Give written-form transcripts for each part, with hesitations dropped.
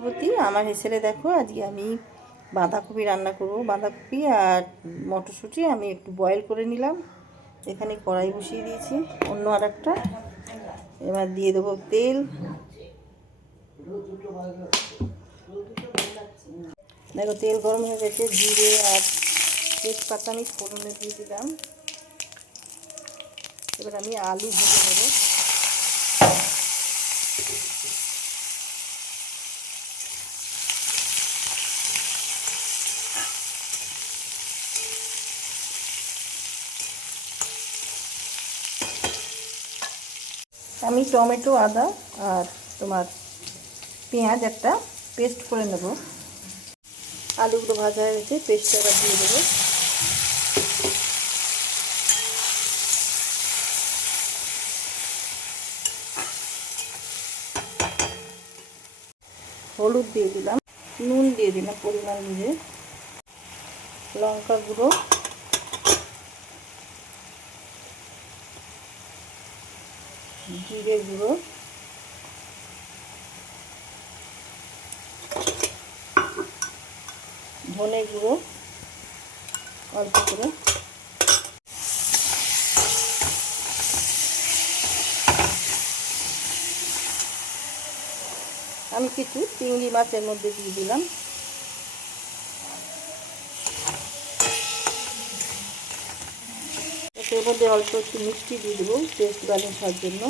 চক্রবর্তী। আমার হেসেলে দেখো, আজকে আমি বাঁধাকপি রান্না করব। বাঁধাকপি আর মটরশুঁটি আমি একটু বয়েল করে নিলাম। এখানে কড়াই বসিয়ে দিয়েছি অন্য আর একটা। এবার দিয়ে দেবো তেল। দেখো তেল গরম হয়ে গেছে, জিরে আর তেজপাতা আমি ফোড়নে দিয়ে দিলাম। এবার আমি আলু ভেজে নেব। আমি টমেটো, আদা আর তোমার পেঁয়াজ একটা পেস্ট করে নেব। আলুগুলো ভাজা হয়ে গেছে, পেস্টটা এবার দিয়ে দেবো। হলুদ দিয়ে দিলাম, নুন দিয়ে দিলাম পরিমাণ অনুযায়ী, লঙ্কা গুঁড়ো, জিরে গুঁড়ো, ধনে গুঁড়ো অল্প করে, আমি কিছু চিংড়ি মাছের মধ্যে দিয়ে দিলাম। এর মধ্যে অল্প একটু মিষ্টি দিয়ে দেবো টেস্ট ব্যালেন্স হওয়ার জন্য।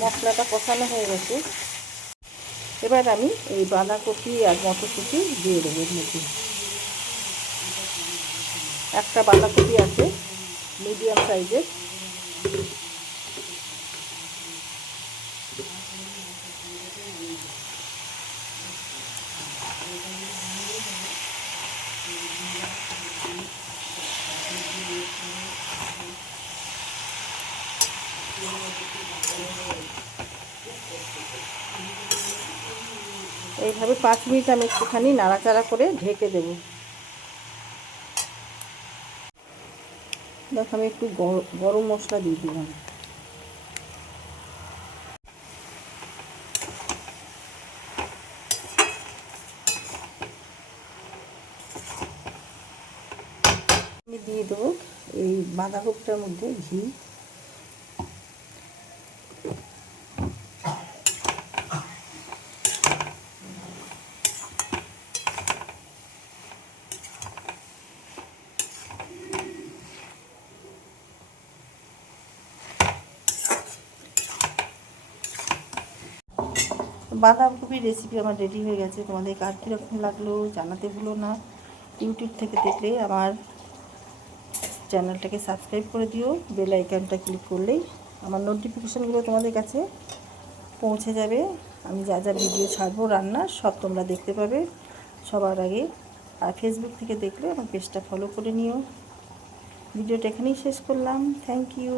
মশলাটা কষানো হয়ে গেছে। এবার আমি এই বাঁধাকপি আর মটরশুঁটি দিয়ে দেবো এর মধ্যে। একটা বাঁধাকপি আছে মিডিয়াম সাইজের। এইভাবে 5 মিনিট আমি একটুখানি নাড়াচাড়া করে ঢেকে দেব। দেখো আমি একটু গরম মশলা দিয়ে দিলাম। আমি দিয়ে দেবো এই বাঁধাকপিটার মধ্যে ঘি। বাঁধাকপির রেসিপি আমার রেডি হয়ে গেছে। তোমাদের কার কীরকম লাগলো জানাতে ভুলো না। ইউটিউব থেকে দেখলে আমার চ্যানেলটাকে সাবস্ক্রাইব করে দিও। বেল আইকনটা ক্লিক করলেই আমার নোটিফিকেশানগুলো তোমাদের কাছে পৌঁছে যাবে। আমি যা যা ভিডিও ছাড়বো রান্নার সব তোমরা দেখতে পাবে সবার আগে। আর ফেসবুক থেকে দেখলে আমার পেজটা ফলো করে নিও। ভিডিওটা এখানেই শেষ করলাম। Thank you.